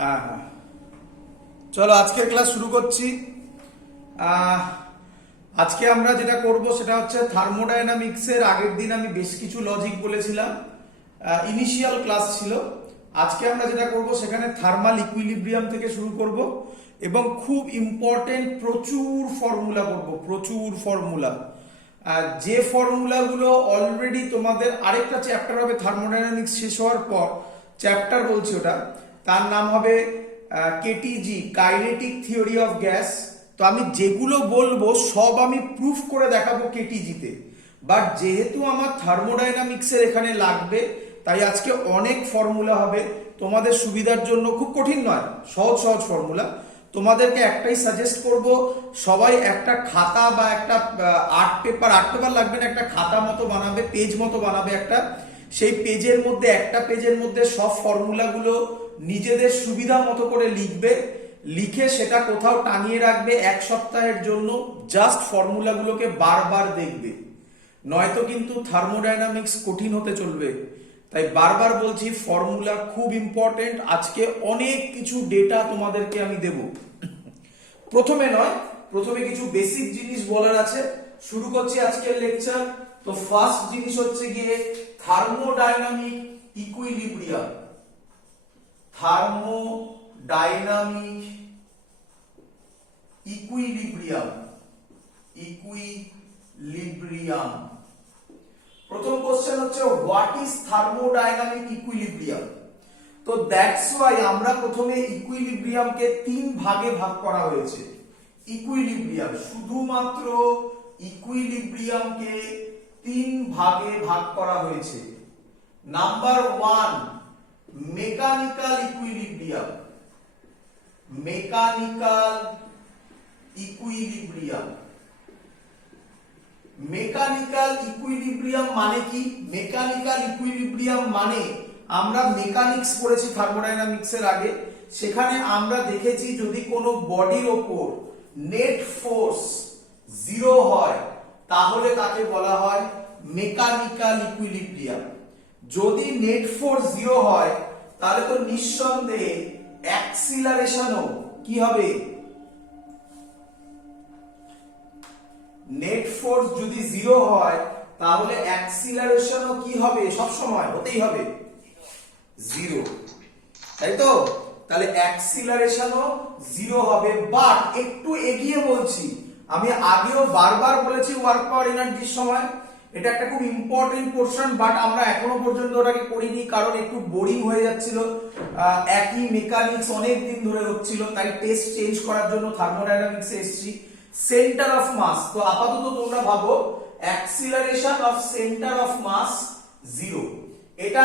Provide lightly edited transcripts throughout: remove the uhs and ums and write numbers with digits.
হ্যাঁ হ্যাঁ, চলো আজকের ক্লাস শুরু করছি। আজকে আমরা যেটা করব সেটা হচ্ছে থার্মোডায়নামিক্সের আগের দিন আমি বেশ কিছু লজিক বলেছিলাম, ইনিশিয়াল ক্লাস ছিল। আজকে আমরা যেটা করব সেখানে থার্মাল ইকুইলিব্রিয়াম থেকে শুরু করব এবং খুব ইম্পর্টেন্ট প্রচুর ফর্মুলা করব, প্রচুর ফর্মুলা। যে ফর্মুলাগুলো অলরেডি তোমাদের আরেকটা চ্যাপ্টার হবে থার্মোডায়নামিক্স শেষ হওয়ার পর, চ্যাপ্টার বলছি ওটা, তার নাম হবে কেটিজি, কাইনেটিক থিওরি অফ গ্যাস। তো আমি যেগুলো বলবো সব আমি প্রুফ করে দেখাবো কেটিজিতে, বাট যেহেতু আমার থার্মোডায়নামিক্সের এখানে লাগবে তাই আজকে অনেক ফর্মুলা হবে তোমাদের সুবিধার জন্য। খুব কঠিন নয়, সহজ সহজ ফর্মুলা। তোমাদেরকে একটাই সাজেস্ট করব, সবাই একটা খাতা বা একটা আর্ট পেপার লাগবে না, একটা খাতা মতো বানাবে, পেজ মতো বানাবে একটা। সেই পেজের মধ্যে একটা পেজের মধ্যে সব ফর্মুলাগুলো নিজেদের সুবিধা মতো করে লিখবে, লিখে সেটা কোথাও টানিয়ে রাখবে এক সপ্তাহের জন্য। জাস্ট ফর্মুলাগুলোকে বারবার দেখবে, নয়তো কিন্তু থার্মোডায়নামিক্স কঠিন হতে চলবে। তাই বারবার বলছি, ফর্মুলা খুব ইম্পর্টেন্ট। আজকে অনেক কিছু ডেটা তোমাদেরকে আমি দেব। প্রথমে কিছু বেসিক জিনিস বলার আছে। শুরু করছি আজকের লেকচার। তো ফার্স্ট জিনিস হচ্ছে গিয়ে থার্মোডায়নামিক ইকুইলিব্রিয়াম। Thermodynamic equilibrium. প্রথম কোশ্চেন হচ্ছে হোয়াট ইজ থার্মোডায়নামিক ইকুইলিব্রিয়াম। তো দ্যাটস ওয়াই আমরা প্রথমে ইকুইলিব্রিয়ামকে তিন ভাগে ভাগ করা হয়েছে। ইকুইলিব্রিয়াম, শুধুমাত্র ইকুইলিব্রিয়ামকে তিন ভাগে ভাগ করা হয়েছে। Number one, mechanical equilibrium. Mechanical equilibrium. Mechanical equilibrium মানে কি? মেকানিক্যাল ইকুইলিব্রিয়াম মানে, আমরা মেকানিক্স পড়েছি থার্মোডায়নামিক্সের আগে, সেখানে আমরা দেখেছি যদি কোনো বডির ওপর নেট ফোর্স জিরো হয় তাহলে তাকে বলা হয় মেকানিক্যাল ইকুইলিব্রিয়াম। যদি নেট ফোর্স জিরো হয় তাহলে তো নিঃসন্দেহে অ্যাক্সিলারেশনও কি হবে? নেট ফোর্স যদি জিরো হয় তাহলে অ্যাক্সিলারেশনও কি হবে? সব সময় হতেই হবে জিরো, তাই তো? তাহলে অ্যাক্সিলারেশনও জিরো হবে। বাট একটু এগিয়ে বলছি, আমি আগেও বারবার বলেছি ওয়ার্ক পাওয়ার এনার্জির সময়, এটা একটা খুব ইম্পর্টেন্ট পোরশন, বাট আমরা এখনো পর্যন্ত ওটাকে করিনি কারণ একটু বোরিং হয়ে যাচ্ছিল, একই মেকানিক্স অনেক দিন ধরে হচ্ছিল, তাই টেস্ট চেঞ্জ করার জন্য থার্মোডায়নামিক্সে এসেছি। সেন্টার অফ মাস, তো আপাতত তোমরা ভাবো acceleration of centre of mass zero. এটা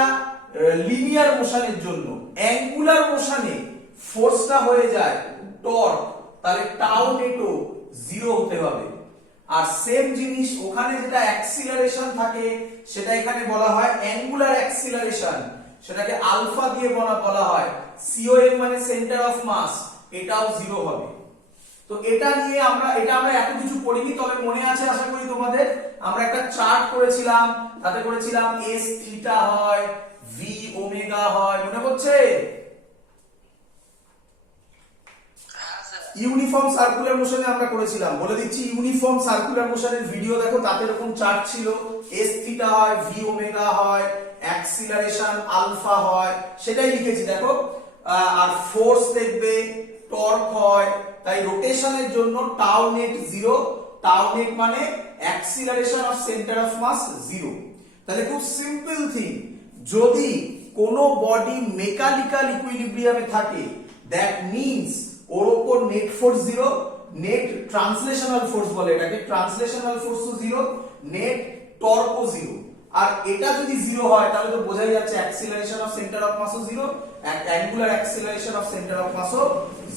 লিনিয়ার মোশনের জন্য। অ্যাঙ্গুলার মোশনে ফোর্সটা হয়ে যায় টর্ক, তাহলে টাউ নেটও জিরো হতে হবে। আর সেম জিনিস ওখানে যেটা অ্যাক্সিলারেশন থাকে সেটা এখানে বলা হয় অ্যাঙ্গুলার অ্যাক্সিলারেশন, সেটাকে আলফা দিয়ে বলা হয়। সিওএম মানে সেন্টার অফ মাস, এটাও জিরো হবে। তো এটা নিয়ে আমরা এত কিছু পড়িনি, তবে মনে আছে আশা করি তোমাদের, আমরা একটা চার্ট করেছিলাম, তাতে করেছিলাম এস থিটা হয়, ভি ওমেগা হয়, মনে পড়ছে? ইউনিফর্ম সার্কুলার মোশনে আমরা করেছিলাম, বলে দিচ্ছি ইউনিফর্ম সার্কুলার মোশনের ভিডিও দেখো, তাতে এরকম চার্ট ছিল, এস থিটা হয়, ভি ওমেগা হয়, অ্যাক্সিলারেশন আলফা হয়, সেটাই লিখেছি দেখো। আর ফোর্স দেখবে, টর্ক হয়, তাই রোটেশনের জন্য tau net zero. Tau net মানে acceleration of centre of mass zero. তাহলে খুব সিম্পল থিং, যদি কোনো বডি মেকানিক্যাল ইকুইলিব্রিয়ামে থাকে, দ্যাট মিন্স ওর উপর net force zero, net translational force বলে এটাকে, ট্রান্সলেশনাল ফোর্স তো জিরো, নেট টর্কও জিরো। আর এটা যদি জিরো হয় তাহলে তো বোঝাই যাচ্ছে অ্যাক্সিলারেশন অফ সেন্টার অফ মাসও zero, angular acceleration of centre of মাসও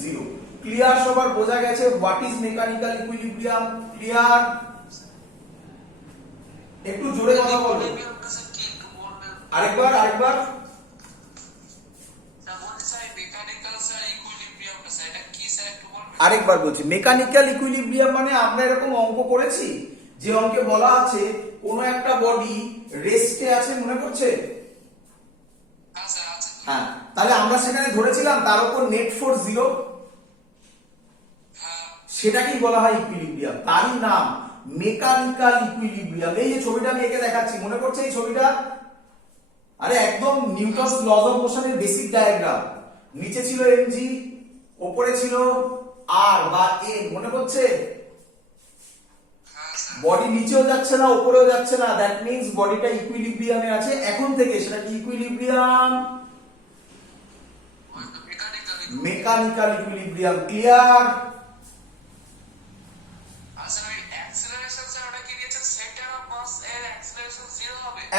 জিরো। ক্লিয়ার? সবার বোঝা গেছে what is mechanical equilibrium? Clear? একটু জোরে কথা বলো, আরেকবার। আরেকবার বলছি, মেকানিক্যাল ইকুইলিব্রিয়াম মানে আমরা এরকম অঙ্ক করেছি যে অঙ্কে বলা আছে কোনো একটা বডি রেস্টে আছে, মনে পড়ছে? হ্যাঁ, তাহলে আমরা সেখানে ধরেছিলাম তার উপর নেট ফোর্স 0, সেটাকেই বলা হয় ইকুইলিব্রিয়াম। তারই নাম মেকানিক্যাল ইকুইলিব্রিয়াম। এই যে ছবিটা আমি এঁকে দেখাচ্ছি, মনে পড়ছে এই ছবিটা? আরে একদম নিউটনস লজ অফ মোশনের বেসিক ডায়াগ্রাম। নিচে ছিল mg, উপরে ছিল r বা n, মনে পড়ছে? বডি নিচেও যাচ্ছে না উপরেও যাচ্ছে না, দ্যাট মিন্স বডিটা ইকুইলিব্রিয়ামে আছে। এখন থেকে সেটা কি ইকুইলিব্রিয়াম? Mechanical equilibrium. ক্লিয়ার?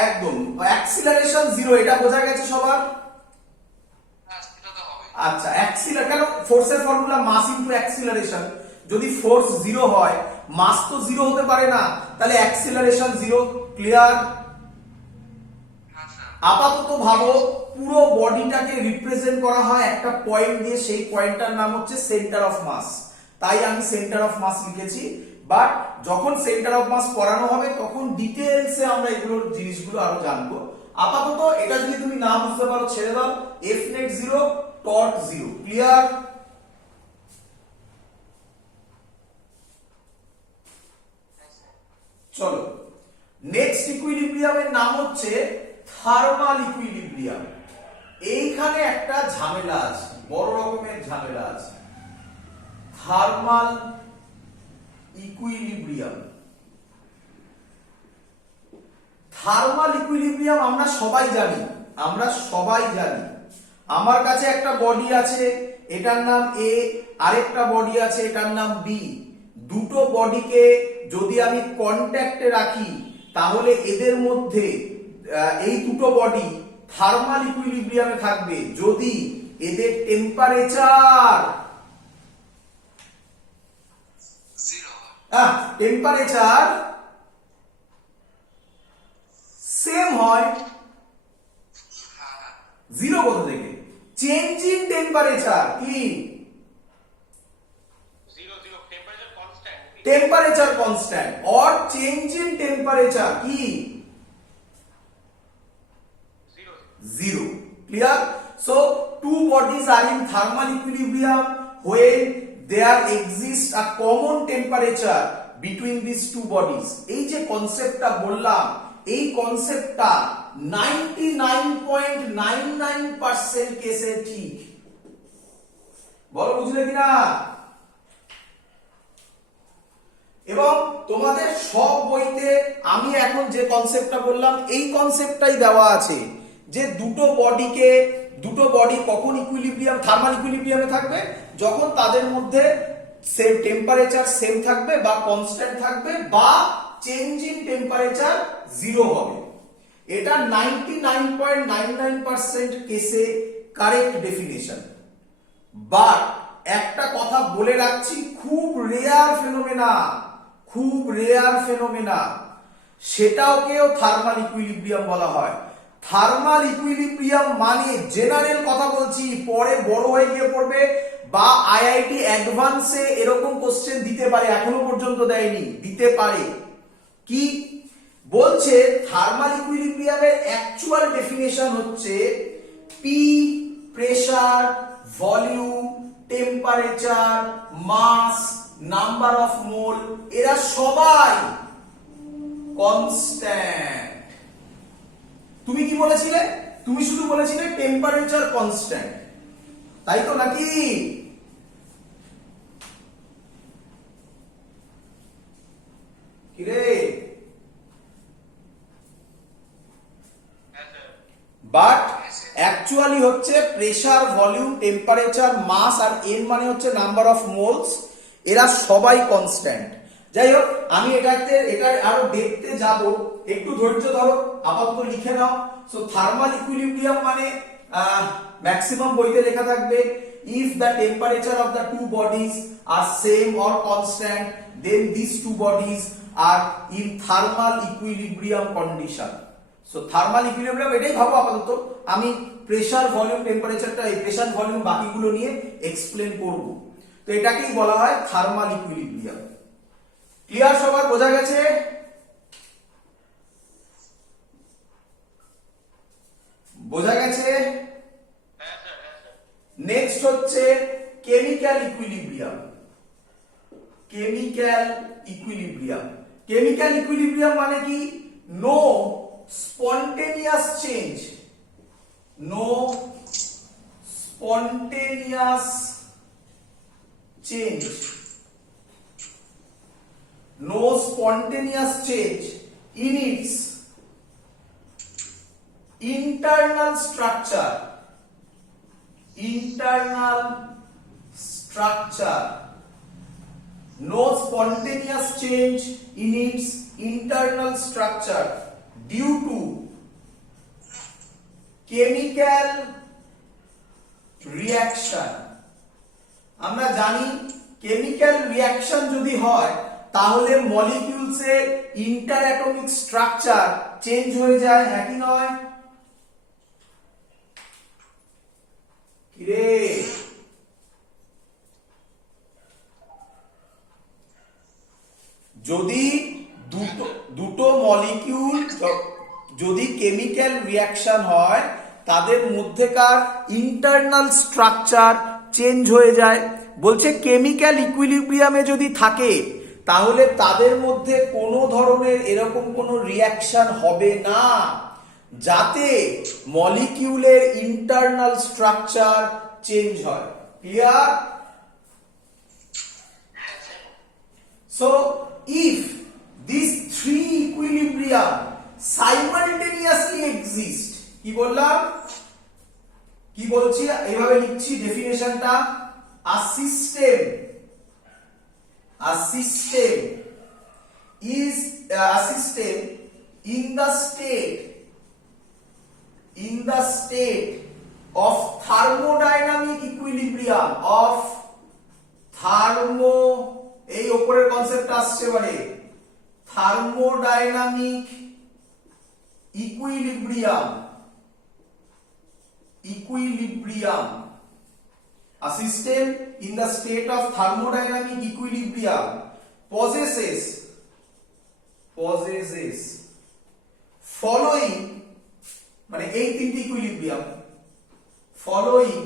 একদম অ্যাক্সিলারেশন 0, এটা বোঝা গেছে সবার? আচ্ছা, কেন? ফোর্সের ফর্মুলা মাস ইনটু অ্যাক্সিলারেশন। যদি ফোর্স 0 হয়, মাস তো 0 হতে পারে না, তাহলে অ্যাক্সিলারেশন 0। ক্লিয়ার? আপাতত ভাবো পুরো বডিটাকে রিপ্রেজেন্ট করা হয় একটা পয়েন্ট দিয়ে, সেই পয়েন্টটার নাম হচ্ছে সেন্টার অফ মাস। তাই আমি সেন্টার অফ মাস লিখেছি। বাট যখন সেন্টার অফ মাস পড়ানো হবে তখন ডিটেইলসে আমরা এগুলোর জিনিসগুলো আরো জানবো। আপাতত এটা যদি তুমি না বুঝতে পারো ছেড়ে দাও। F net 0, torque 0। ক্লিয়ার? চলো, নেক্সট ইকুইলিব্রিয়ামের নাম হচ্ছে থার্মাল ইকুইলিব্রিয়াম। এইখানে একটা ঝামেলা আছে, বড় রকমের ঝামেলা আছে। থার্মাল ইকুইলিব্রিয়াম, থার্মাল ইকুইলিব্রিয়াম আমরা সবাই জানি, আমার কাছে একটা বডি আছে, এটার নাম এ, আরেকটা বডি আছে, এটার নাম বি। দুটো বডিকে যদি আমি কন্ট্যাক্টে রাখি তাহলে এদের মধ্যে এই দুটো বডি থার্মাল ইকুইলিব্রিয়ামে থাকবে যদি এদের টেম্পারেচার সেম হয়। 0 কোথা থেকে? চেঞ্জ ইন টেম্পারেচার কি? Temperature constant or change in temperature কি? 0। Clear? So two bodies are in thermal equilibrium when there exists a common temperature between these two bodies. এই যে কনসেপ্টটা বললাম, এই কনসেপ্টটা 99.99% কেসে ঠিক। বলো বুঝলে কিনা? এবং তোমাদের সব বইতে আমি এখন যে কনসেপ্টটা বললাম এই কনসেপ্টটাই দেওয়া আছে যে দুটো বডি কখন ইকুইলিব্রিয়াম, থার্মাল ইকুইলিব্রিয়ামে থাকবে যখন তাদের মধ্যে সেম টেম্পারেচার সেম থাকবে বা কনস্ট্যান্ট থাকবে বা চেঞ্জ ইন টেম্পারেচার 0 হবে। এটা 99.99% কেসে কারেক্ট ডেফিনেশন। বাট একটা কথা বলে রাখছি, খুব রেয়ার ফেনোমেনা, সেটাকেও থার্মাল ইকুইলিব্রিয়াম বলা হয়। থার্মাল ইকুইলিব্রিয়াম মানে জেনারেল কথা বলছি, পরে বড় হয়ে গিয়ে পড়বে বা আইআইটি অ্যাডভান্সে এরকম কোশ্চেন দিতে পারে, এখনো পর্যন্ত দেয়নি, দিতে পারে। কি বলছে? থার্মাল ইকুইলিব্রিয়ামের অ্যাকচুয়াল ডেফিনেশন হচ্ছে P pressure, volume, temperature, mass, number of mole, এরা সবাই কনস্ট্যান্ট। তুমি কি বলেছিলে? তুমি শুধু বলেছিলে টেম্পারেচার কনস্ট্যান্ট, তাই তো নাকি? কিরে? বাট অ্যাকচুয়ালি হচ্ছে প্রেসার, ভলিউম, টেম্পারেচার, মাস আর এন মানে হচ্ছে নাম্বার অফ মোলস, এরা সবাই কনস্ট্যান্ট। যাই হোক, আমি এটা আরো দেখতে যাব, একটু ধৈর্য ধরো, আপাতত লিখে নাও। সো থার্মাল ইকুইলিব্রিয়াম মানে ম্যাক্সিমাম বইতে লেখা থাকবে if the temperature of the two bodies are same or constant then these two bodies are in thermal equilibrium condition. So thermal equilibrium এটাই ভাবো আপাতত। আমি প্রেসার, ভলিউম, টেম্পারেচারটা, এই প্রেসার, ভলিউম বাকিগুলো নিয়ে এক্সপ্লেন করব। তো এটাকেই বলা হয় থার্মাল ইকুইলিব্রিয়াম। ক্লিয়ার? সবার বোঝা গেছে? বোঝা গেছে? নেক্সট হচ্ছে chemical equilibrium. Chemical equilibrium, chemical equilibrium মানে কি? No spontaneous change, no spontaneous change, no spontaneous change in its internal structure, internal structure, no spontaneous change in its internal structure due to chemical reaction। আমরা জানি chemical reaction যদি হয় তাহলে molecules এর inter atomic structure change হয়ে যায়, হ্যাঁ কি নয়? কিরে যদি দুটো মলিকিউল যদি কেমিক্যাল রিঅ্যাকশন হয় তাদের মধ্যেকার ইন্টারনাল স্ট্রাকচার চেঞ্জ হয়ে যায়। বলছে কেমিক্যাল ইকুইলিব্রিয়ামে যদি থাকে তাহলে তাদের মধ্যে কোনো ধরনের এরকম কোনো রিঅ্যাকশন হবে না যাতে মলিকিউলের ইন্টারনাল স্ট্রাকচার চেঞ্জ হয়। Clear? So if this three equilibrium simultaneously exist, কি বললাম? কি বলছি? এইভাবে লিখছি ডেফিনেশনটা, a system is a system in the state of thermodynamic equilibrium, of এই উপরের কনসেপ্ট আসছে এবারে, thermodynamic equilibrium, a system in the state of thermodynamic equilibrium possesses following, মানে এই তিনটি equilibrium, following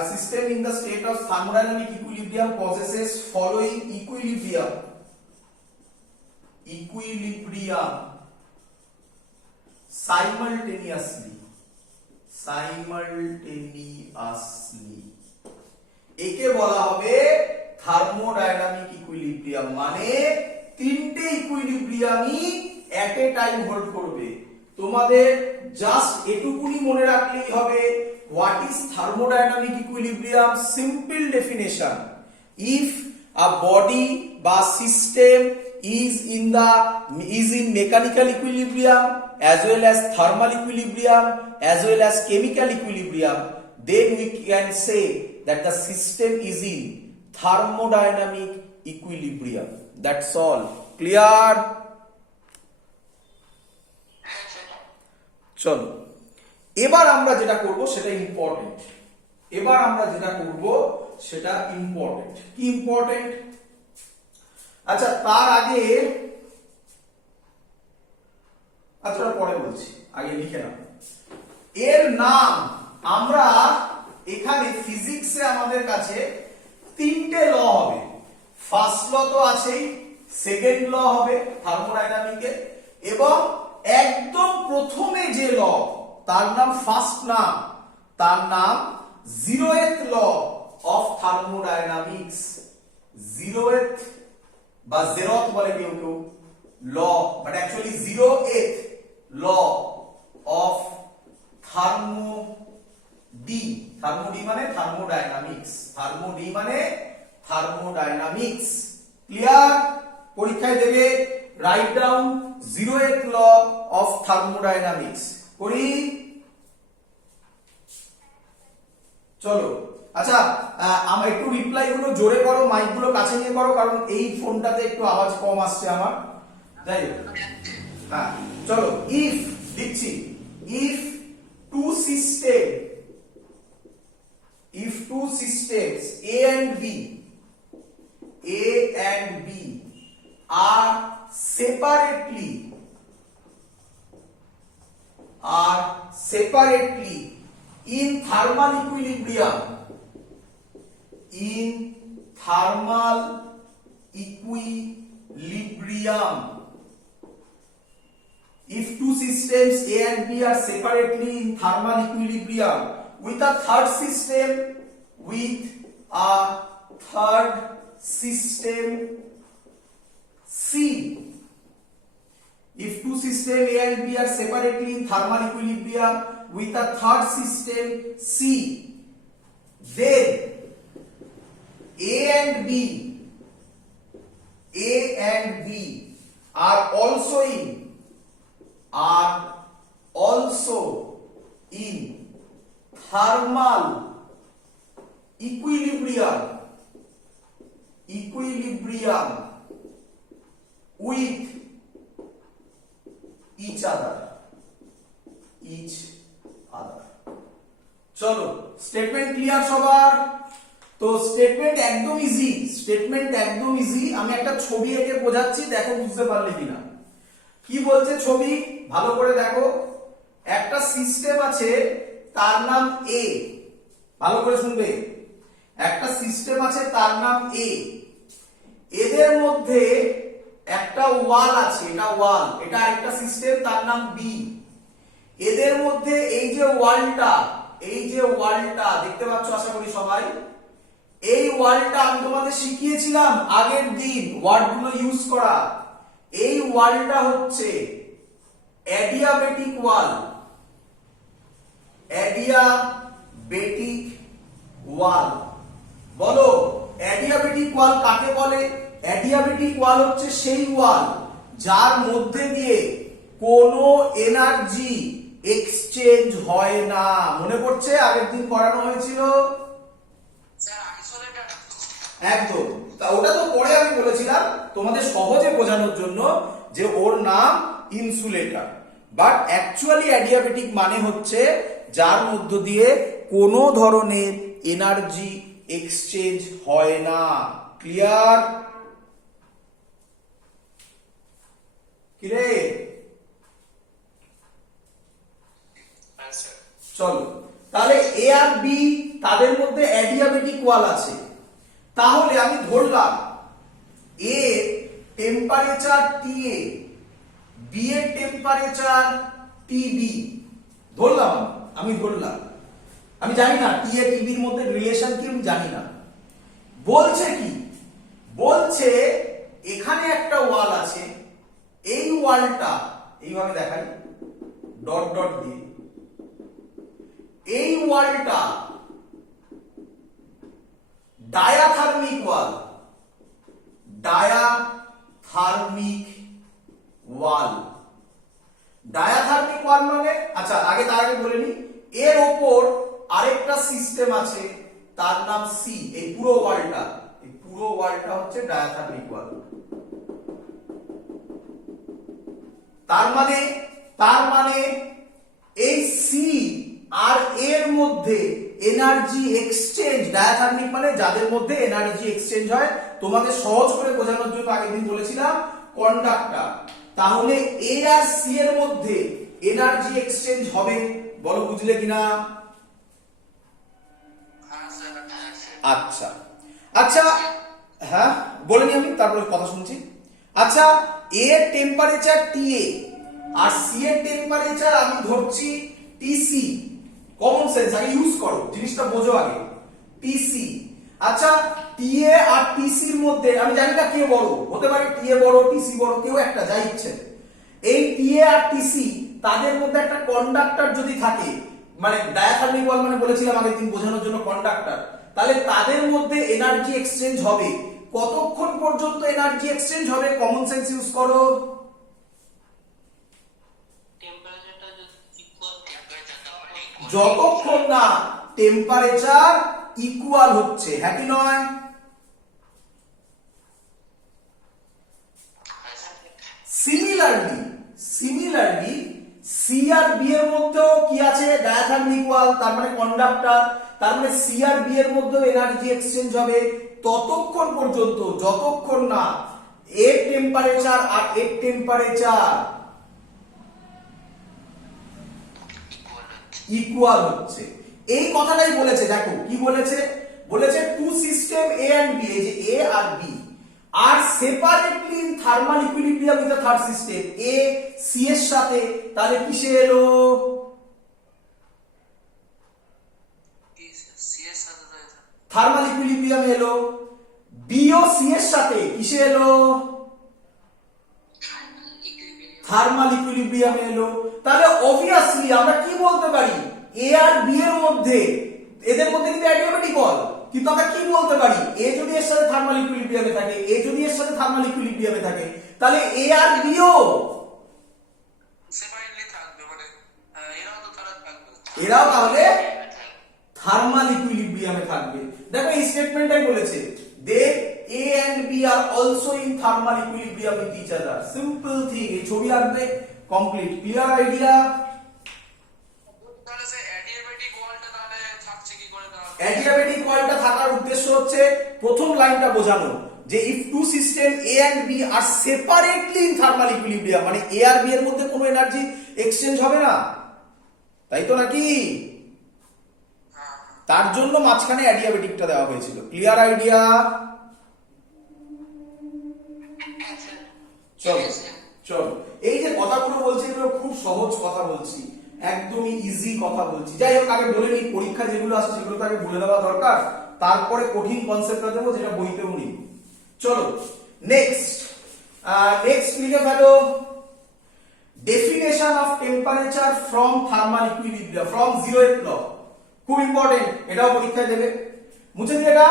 a system in the state of thermodynamic equilibrium possesses following equilibrium simultaneously, একে বলা হবে থার্মোডাইনামিক ইকুইলিব্রিয়াম। মানে তিনটে ইকুইলিব্রিয়ামই এট এ টাইম হোল্ড করবে। তোমাদের জাস্ট এটুকুনি মনে রাখলেই হবে, what is thermodynamic equilibrium? Simple definition: if a body বা system is in mechanical equilibrium as well as thermal equilibrium as well as chemical equilibrium, then we can say that the system is in thermodynamic equilibrium. That's all. Clear? চলো এবার আমরা যেটা করব সেটা important. কি important? আচ্ছা তার আগে, আচ্ছা পরে বলছি, আগে লিখে নাও এর নাম। আমরা এখানে ফিজিক্সে আমাদের কাছে তিনটে ল হবে। ফার্স্ট ল তো আছেই, সেকেন্ড ল হবে থার্মোডাইনামিকে, এবং একদম প্রথমে যে ল তার নাম ফার্স্ট নাম, তার নাম 0th law of thermodynamics. 0th বা 0th বলে কেউ কেউ, law but actually 0th law of থার্মোডি মানে থার্মোডাইনামিক্স। ক্লিয়ার? পরীক্ষায় দেবে, write down 0th law of thermodynamics. করি? চলো আচ্ছা আমার একটু রিপ্লাই গুলো জোরে করো, মাইক গুলো কাছে নিয়ে করো, কারণ এই ফোনটাতে একটু আওয়াজ কম আসছে আমার। যাই হোক, হ্যাঁ চলো। ইফ লিখছি, if two systems A and B and B are separately in thermal equilibrium, if two systems A and B are separately in thermal equilibrium with a third system C. If two systems A and B are separately in thermal equilibrium with a third system C, then A and B are also in thermal equilibrium with each other. চলো statement clear সবার? তো statement একদম easy. আমি একটা ছবি এঁকে বোঝাচ্ছি, দেখো বুঝতে পারলে কিনা। কি বলছে ছবি, ভালো করে দেখো। একটা সিস্টেম আছে, তার নাম এ। ভালো করে শুনবে। একটা সিস্টেম আছে, তার নাম এ। এদের মধ্যে একটা ওয়াল আছে, এটা ওয়াল। এটা আরেকটা সিস্টেম, তার নাম বি। এদের মধ্যে এই যে ওয়ালটা দেখতে পাচ্ছ আশা করি সবাই। এই ওয়ালটা আমি তোমাদের শিখিয়েছিলাম আগের দিন ওয়ার্ডগুলো ইউজ করা। এই ওয়ালটা হচ্ছে অ্যাডিয়াবেটিক ওয়াল। বলো অ্যাডিয়াবেটিক ওয়াল কাকে বলে? অ্যাডিয়াবেটিক ওয়াল হচ্ছে সেই ওয়াল যার মধ্যে দিয়ে কোনো এনার্জি এক্সচেঞ্জ হয় না। মনে পড়ছে আগের দিন পড়ানো হয়েছিল? একদম। তা ওটা তো পরে আমি বলেছিলাম তোমাদের সহজে বোঝানোর জন্য যে ওর নাম ইনসুলেটর। বাট অ্যাকচুয়ালি অ্যাডিয়াবেটিক মানে হচ্ছে যার মধ্য দিয়ে কোনো ধরনের এনার্জি এক্সচেঞ্জ হয় না। ক্লিয়ার? কিরে চলো তাহলে এ আর বি তাদের মধ্যে অ্যাডিয়াবেটিক ওয়াল আছে। তাহলে আমি ধরলাম এ টেম্পারেচার টিএ, বি এর টেম্পারেচার টিবি। ধরলাম। আমি জানি না টিএ টিবির মধ্যে রিলেশন কি, আমি জানি না। বলছে কি? বলছে এখানে একটা ওয়াল আছে, এই ওয়ালটা এইভাবে দেখাই ডট ডট দিয়ে। এই ওয়ালটা ডায়াথার্মিক ওয়াল। ডায়াথার্মিক ওয়াল মানে, আচ্ছা তার আগে বলে নি, এর ওপর আরেকটা সিস্টেম আছে, তার নাম সি। এই পুরো ওয়ালটা হচ্ছে ডায়াথার্মিক ওয়াল। তার মানে এই সি আর এর মধ্যে এনার্জি এক্সচেঞ্জ, ডায়াথার্মিক মানে যাদের মধ্যে এনার্জি এক্সচেঞ্জ হয়। তোমাদের সহজ করে বোঝানোর জন্য আগের দিন বলেছিলাম কন্ডাক্টর। তাহলে এ আর সি এর মধ্যে এনার্জি এক্সচেঞ্জ হবে। বলো বুঝলে কিনা? আচ্ছা হ্যাঁ বলিনি আমি, তারপরে কথা শুনছি। আচ্ছা এ এর টেম্পারেচার টিএ আর সি এর টেম্পারেচার আমি ধরছি টিসি। কমন সেন্স আগে ইউজ করো, জিনিসটা বোঝো আগে। টিসি। আচ্ছা টিএ আর টিসির মধ্যে আমি জানি না কে বড় হতে পারে, টিএ বড় টিসি বড়, কেউ একটা, যাই ইচ্ছে। এই টিএ আর টিসি তাদের মধ্যে একটা কন্ডাক্টর যদি থাকে, মানে ডায়াথার্মিক ওয়াল মানে বলেছিলাম আগের দিন বোঝানোর জন্য কন্ডাক্টর, তাহলে তাদের মধ্যে এনার্জি এক্সচেঞ্জ হবে। কতক্ষণ পর্যন্ত এনার্জি এক্সচেঞ্জ হবে? কমন সেন্স ইউজ করো। যতক্ষণ না টেম্পারেচার ইকুয়াল হচ্ছে। হ্যাঁ কি নয়? সিমিলারলি সি আর বি এর মধ্যেও কি আছে? ডায়াথার্মিক ওয়াল, তার মানে কন্ডাক্টর। তার মানে সি আর বি এর মধ্যেও এনার্জি এক্সচেঞ্জ হবে। ততক্ষণ পর্যন্ত যতক্ষণ না এর টেম্পারেচার আর এর টেম্পারেচার ইকুয়াল হচ্ছে। এই কথাটাই বলেছে, দেখো কি বলেছে, বলেছে two system A and B, এই যে এ আর B R separately in thermal equilibrium with the third system, A C এর সাথে, তাহলে কিসে এলো, থার্মাল ইকুইলিব্রিয়াম এলো। বি ও সি এর সাথে কিসে এলো, থার্মাল ইকুইলিব্রিয়াম এলো। তাহলে অবভিয়াসলি আমরা কি বলতে পারি, এ আর বি এর মধ্যে, এদের মধ্যে কিন্তু অ্যাডিয়াবেটিক বল, কিন্তু আমরা কি বলতে পারি, এ যদি এর সাথে থার্মাল ইকুইলিব্রিয়ামে থাকে, এ যদি এর সাথে থার্মাল ইকুইলিব্রিয়ামে থাকে, তাহলে এ আর বি ও সেপারেটলি থাকবে, মানে এরাও তো তারা থাকবে, এরাও তাহলে থার্মাল ইকুইলিব্রিয়ামে থাকবে। দেখো এই স্টেটমেন্টটাই বলেছে, দে এ এন্ড বি আর also in thermal equilibrium with each other. Simple thing, এই ছবি আঁকবে, কমপ্লিট। Clear idea? তাহলে সে অ্যাডিয়াবেটিক ওয়ালটা তাহলে থাকছে কি করে? অ্যাডিয়াবেটিক ওয়ালটা থাকার উদ্দেশ্য হচ্ছে প্রথম লাইনটা বোঝানো, যে if two system A and B R separately in thermal equilibrium, মানে এ আর বি এর মধ্যে কোনো এনার্জি এক্সচেঞ্জ হবে না, তাই তো নাকি? তার জন্য মাঝখানে অ্যাডিয়াবেটিকটা দেওয়া হয়েছিল। Clear idea? চলো চলো, এই যে কথাগুলো বলছি এগুলো খুব সহজ কথা বলছি, একদমই ইজি কথা বলছি। যাই হোক, আগে বলে নিই, পরীক্ষা যেগুলো আসছে সেগুলো তো আগে বলে দেওয়া দরকার, তারপরে কঠিন কনসেপ্টটা দেবো যেটা বইতেও নেই। চলো নেক্সট, নেক্সট লিখে ফেলো, definition of temperature from thermal equilibrium from zeroth law. খুব ইম্পর্টেন্ট, এটাও পরীক্ষায় দেবে। মুছে দিলে এটা,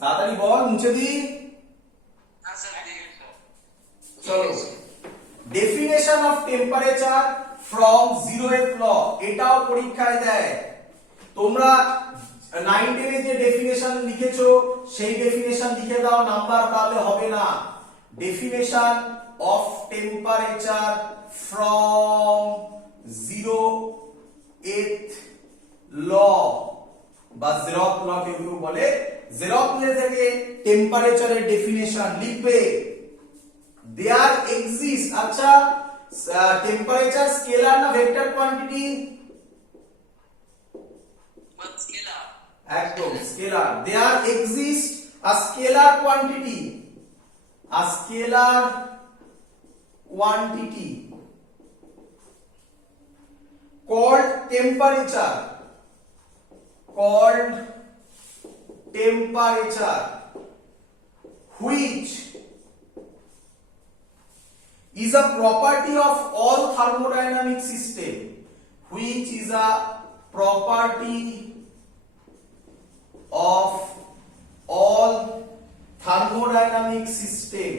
তাড়াতাড়ি বল, মুছে দি। চলো, definition of temperature from zeroth law, এটাও পরীক্ষায় দেয়। তোমরা 9 10 যে ডেফিনেশন লিখেছো সেই ডেফিনেশন লিখে দাও, নাম্বার তাহলে হবে না। Definition of temperature from zeroth law বা জেরথ ল কেউ কেউ বলে, জেরথ ল থেকে টেম্পারেচারের ডেফিনেশন লিখবে। দেয়ার এক্সিস্ট, আচ্ছা টেম্পারেচার স্কেলার না ভেক্টর কোয়ান্টিটি? একদম scalar. There exist a scalar quantity, a scalar quantity called temperature, which is a property of all thermodynamic system, which is a property of all thermodynamic system,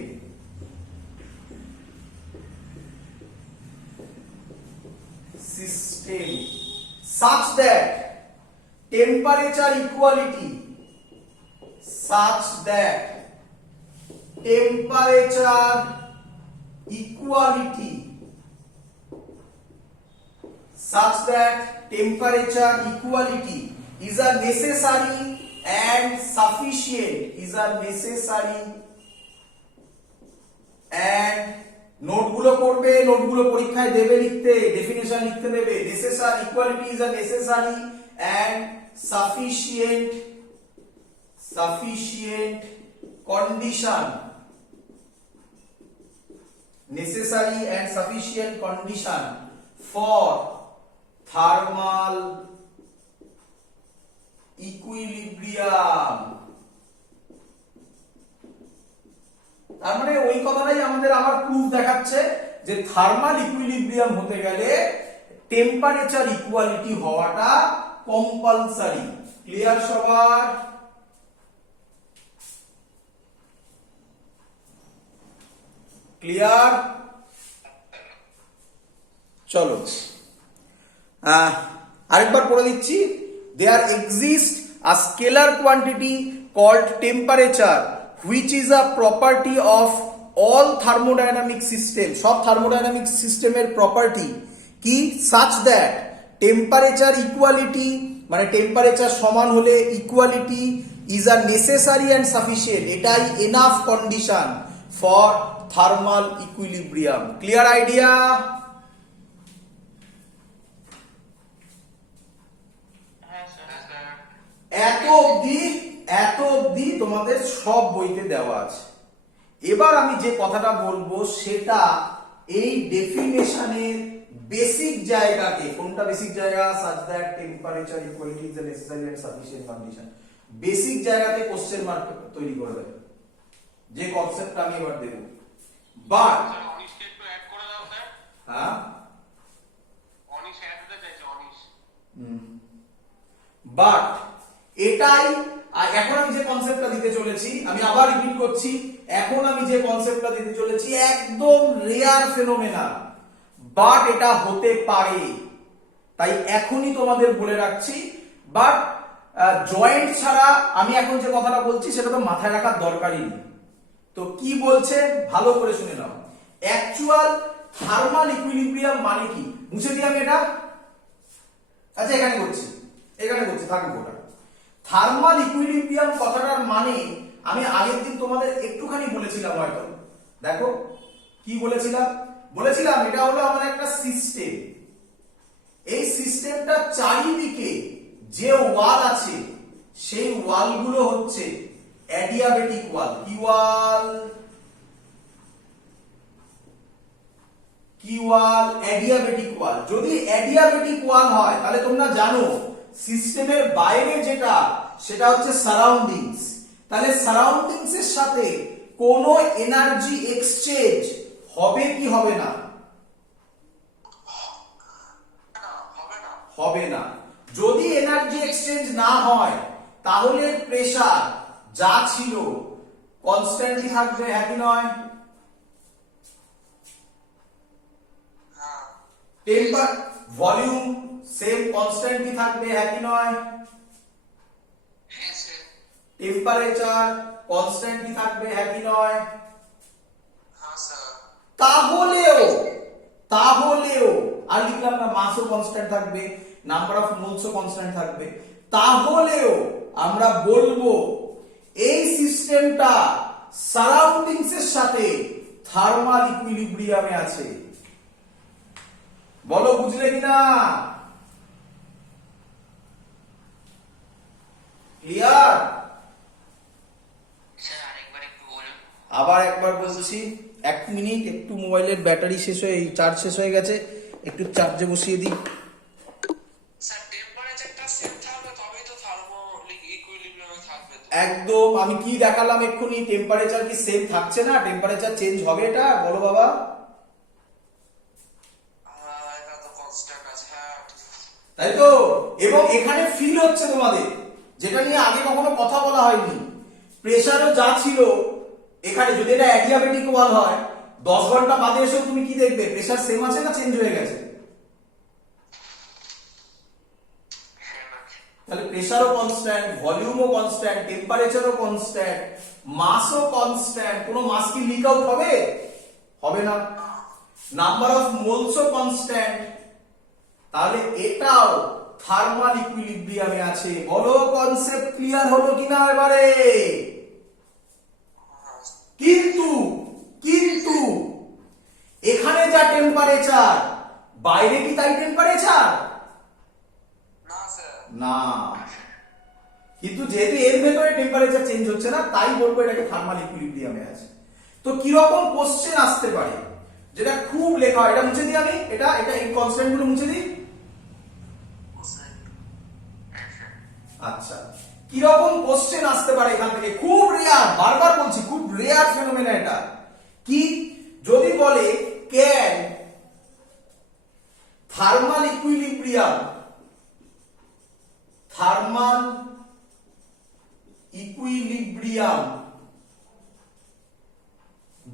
such that temperature equality, such that temperature equality, such that temperature equality is a necessary and sufficient, is a necessary and নোটগুলো করবে, নোটগুলো পরীক্ষায় দেবে লিখতে, definition লিখতে দেবে। Necessary equality is a necessary and sufficient condition, necessary and sufficient condition for thermal equilibrium। তার মানে ওই কথাটাই আমাদের আবার প্রুফ দেখাচ্ছে যে থার্মাল ইকুইলিব্রিয়াম হতে গেলে টেম্পারেচার ইকুয়ালিটি হওয়াটা কম্পালসারি। ক্লিয়ার সবার? ক্লিয়ার? চলো আরেকবার পড়ে দিচ্ছি। There exist a scalar quantity called temperature which is a property of all thermodynamic system, সব থার্মোডাইনামিক সিস্টেমের প্রপার্টি কি, such that টেম্পারেচার ইকুয়ালিটি মানে টেম্পারেচার সমান হলে equality is a necessary and sufficient, এটাই enough condition for thermal equilibrium. Clear idea? হ্যাঁ sir. এত অবধি তোমাদের সব বইতে দেওয়া আছে। এবার আমি যে কথাটা বলবো সেটা এই ডেফিনেশনের বেসিক জায়গাকে, কোনটা বেসিক জায়গা? such that temperature equality is a necessary and sufficient condition, basic জায়গাতে কোশ্চেন মার্ক তৈরি করে দেবে, যে কনসেপ্টটা আমি এবার দেব। বাট স্যার অনিশকে একটু অ্যাড করে দাও স্যার। হ্যাঁ, অনিশ অ্যাড হতে চাইছে অনিশ। বাট এটাই এখন আমি যে কনসেপ্টটা দিতে চলেছি, আমি আবার রিপিট করছি, এখন আমি যে কনসেপ্টটা দিতে চলেছি একদম রেয়ার ফেনোমেনা, বাট এটা হতে পারে, তাই এখনই তোমাদের বলে রাখছি। বাট জয়েন্ট ছাড়া আমি এখন যে কথাটা বলছি সেটা তো মাথায় রাখার দরকারই নেই। তো কি বলছে ভালো করে শুনে নাও। অ্যাকচুয়াল থার্মাল ইকুইলিব্রিয়াম মানে কি? মুছে দিই আমি এটা। আচ্ছা এখানে করছি থাকুক ওটা। থার্মাল ইকুইলিব্রিয়াম কথাটার মানে আমি আগের দিন তোমাদের একটুখানি বলেছিলাম হয়তো। দেখো কি বলেছিলাম এটা হলো আমার একটা সিস্টেম। এই সিস্টেমটা চারিদিকে যে ওয়াল আছে সেই ওয়ালগুলো হচ্ছে অ্যাডিয়াবেটিক ওয়াল। কি ওয়াল? অ্যাডিয়াবেটিক ওয়াল। যদি অ্যাডিয়াবেটিক ওয়াল হয় তাহলে তোমরা জানো সিস্টেমের বাইরে যেটা সেটা হচ্ছে সারাউন্ডিংস। তাহলে সারাউন্ডিংস এর সাথে কোনো এনার্জি এক্সচেঞ্জ হবে কি হবে না? হবে না। যদি এনার্জি এক্সচেঞ্জ না হয় তাহলে প্রেসার যা ছিল কনস্ট্যান্টলি থাকবে, হ্যাঁ কি নয়? টেম্পার ভলিউম সেম কনস্ট্যান্টলি থাকবে, হ্যাঁ কি নয়? হ্যাঁ স্যার। টেম্পারেচার কনস্ট্যান্টলি থাকবে, হ্যাঁ কি নয়? হ্যাঁ স্যার। তাহলেও আর লিখলাম না, মাসও কনস্ট্যান্ট থাকবে, নাম্বার অফ মোলসও কনস্ট্যান্ট থাকবে, তাহলেও আমরা বলবো এই সিস্টেমটা সারাউন্ডিংস এর সাথে থার্মাল ইকুইলিব্রিয়ামে আছে। বলো বুঝলে কিনা? ক্লিয়ার? স্যার আরেকবার একটু বলুন। আবার একবার বলছি, 1 মিনিট, একটু মোবাইলের ব্যাটারি চার্জ শেষ হয়ে গেছে, একটু চার্জে বসিয়ে দিই। স্যার টেম্পারেচারটা সেম থাকবে তবেই তো থার্মাল ইকুইলিব্রিয়ামে থাকবে তো। একদম। আমি কি দেখালাম এক্ষুনি? টেম্পারেচার কি সেম থাকছে না? টেম্পারেচার চেঞ্জ হবে, এটা বলো বাবা। এটা তো কনস্ট্যান্ট আছে। হ্যাঁ তাই তো। এবং এখানে ফিল হচ্ছে তোমাদের, যেটা নিয়ে আগে কখনো কথা বলা হয়নি, প্রেসারও যা ছিল এখানে, যদি এটা অ্যাডিয়াবেটিক ওয়াল হয় 10 ঘন্টা বাদে এসেও তুমি কি দেখবে? প্রেসার সেম আছে না চেঞ্জ হয়ে গেছে? তাহলে প্রেসারও কনস্ট্যান্ট, ভলিউমও কনস্ট্যান্ট, টেম্পারেচারও কনস্ট্যান্ট, মাসও কনস্ট্যান্ট। কোনো মাস কি লিক আউট হবে? হবে না। নাম্বার অফ মোলসও কনস্ট্যান্ট। তাহলে এটাও থার্মাল ইকুইলিব্রিয়ামে আছে। বলো কনসেপ্ট ক্লিয়ার হলো কিনা এবারে? কিন্তু এখানে যা টেম্পারেচার, বাইরে কি তাই টেম্পারেচার? না স্যার। না। কিন্তু যেহেতু এর ভেতরে টেম্পারেচার চেঞ্জ হচ্ছে না, তাই বলবো এটাকে থার্মাল ইকুইলিব্রিয়ামে আছে। তো কিরকম কোশ্চেন আসতে পারে যেটা খুব লেখা হয়? এটা মুছে দিই আমি, এটা এই কনস্ট্যান্ট গুলো মুছে দিই। আচ্ছা, কিরকম কোশ্চেন আসতে পারে এখান থেকে? খুব রেয়ার, বারবার বলছি, খুব রেয়ার ফেনোমেনা এটা। কি যদি বলে can thermal equilibrium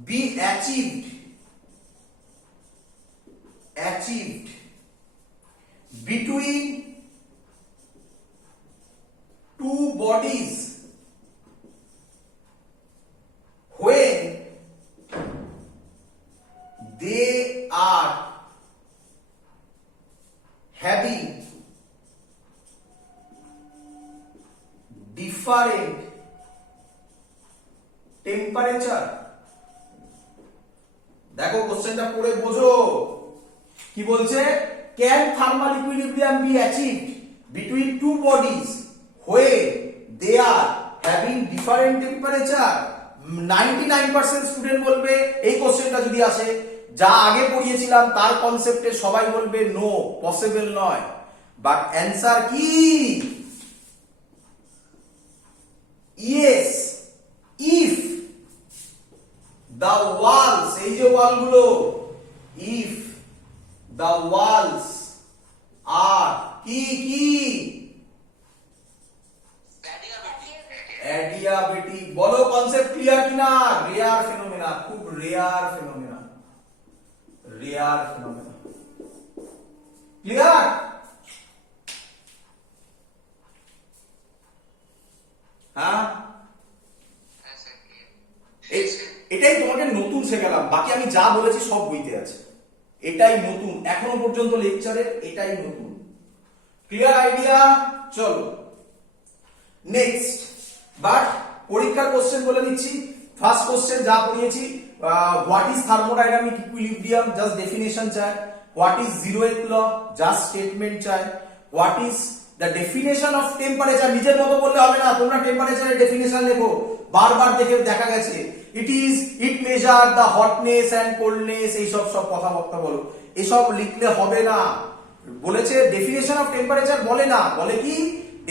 be achieved between two bodies when they are having different temperature. দেখো কোশ্চেনটা পড়ে বোঝো কি বলছে, can thermal equilibrium be achieved between two bodies when they are having different temperature? 99% student বলবে এই কোশ্চেনটা যদি আসে যা আগে পড়িয়েছিলাম তার কনসেপ্টে সবাই বলবে নো, পসিবল নয়। বাট অ্যান্সার কি? ইয়েস, ইফ the walls, এই যে ওয়ালগুলো, if the walls are কি অ্যাডিয়াবেটিক। বলো কনসেপ্ট ক্লিয়ার কিনা? রেয়ার ফেনোমেনা, খুব rare phenomena, rare phenomena. Clear? হ্যাঁ, এটাই তোমাকে নতুন শেখালাম, বাকি আমি যা বলেছি সব বইতে আছে। এটাই নতুন, এখনো পর্যন্ত লেকচারের এটাই নতুন। Clear idea? চলো নেক্সট। বাট পরীক্ষার কোশ্চেন বলে দিচ্ছি। ফার্স্ট কোশ্চেন যা পড়িয়েছি, what is thermodynamic equilibrium, just definition চায়। What is zeroth law, just statement চায়। What is the definition of temperature, নিজের মতো বললে হবে না, তোমরা টেম্পারেচারের ডেফিনেশন লেখো, বারবার দেখা গেছে। It measure the hotness and coldness, এইসব সব কথাবার্তা বলো, এসব লিখলে হবে না। বলেছে ডেফিনেশন অফ টেম্পারেচার, বলে না, বলে কি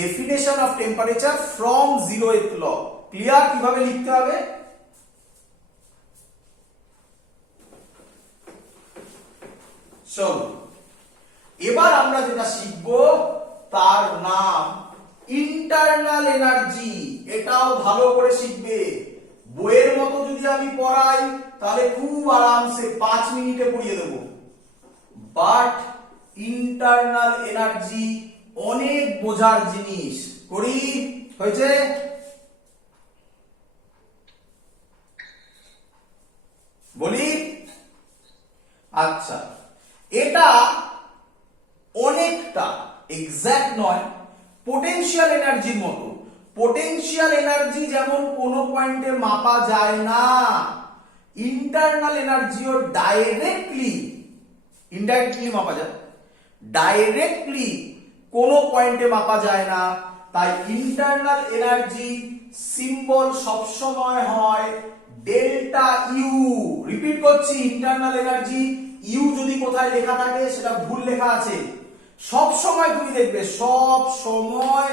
definition of temperature from zeroth law. Clear কিভাবে লিখতে হবে? চলো এবার আমরা যেটা শিখবো তার নাম ইন্টারনাল এনার্জি। এটাও ভালো করে শিখবে। বইয়ের মতো যদি আমি পড়াই তাহলে খুব আরামসে 5 মিনিটে পড়িয়ে দেবো। বাট ইন্টারনাল এনার্জি অনেক বোঝার জিনিস। করি হয়েছে? বলি আচ্ছা, এটা অনেকটা এক্সাক্ট নয়, পোটেনশিয়াল এনার্জির মতো। পোটেনশিয়াল এনার্জি যেমন কোনো পয়েন্টে মাপা যায় না, ইন্টারনাল এনার্জিও ইনডাইরেক্টলি মাপা যায়, ডাইরেক্টলি কোনো পয়েন্টে মাপা যায় না। তাই ইন্টারনাল এনার্জি সিম্বল সবসময় হয় ডেল্টা ইউ। রিপিট করছি, ইন্টারনাল এনার্জি ইউ যদি কোথায় লেখা থাকে সেটা ভুল লেখা আছে। সব সময় তুমি দেখবে, সব সময়